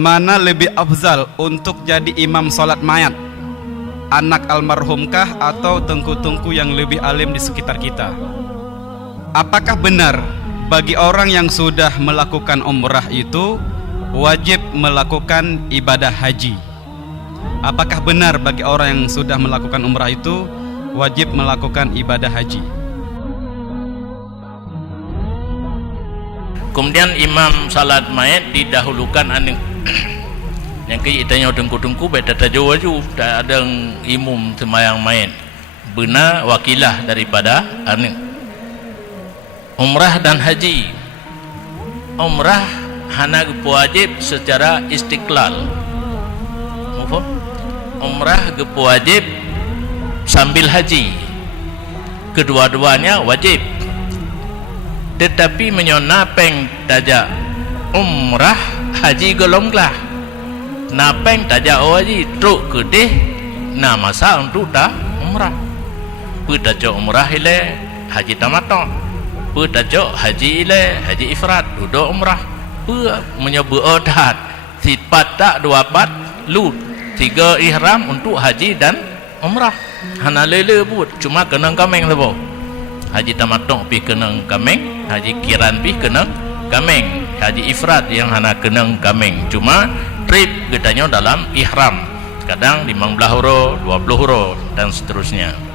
mana lebih afzal untuk jadi imam salat mayat? Anak almarhumkah atau tengku-tengku yang lebih alim di sekitar kita? Apakah benar bagi orang yang sudah melakukan umrah itu wajib melakukan ibadah haji? Apakah benar bagi orang yang sudah melakukan umrah itu wajib melakukan ibadah haji? Kemudian imam salat mayat didahulukan aning yang kita tengku-tengku beta tajawaju tak ada imam sembahyang mayat benar wakilah daripada aning umrah dan haji. Umrah hana wajib secara istiqlal, umrah wajib sambil haji, kedua-duanya wajib. Tetapi menyonapeng tajak umrah haji golonglah napeng tajak haji truk kedih na masa untuk dah umrah putajo umrah ile haji tamaton, putajo haji ile haji ifrat duduk umrah menyebut odat sifat tak dua pat lu tiga ihram untuk haji dan umrah hana lele but cuma kena kameng lebo haji tamaton pi kena kameng, haji kiran pi kena kameng, haji ifrat yang hana kena kameng cuma trip getanya dalam ihram kadang 15 huro 20 huro dan seterusnya.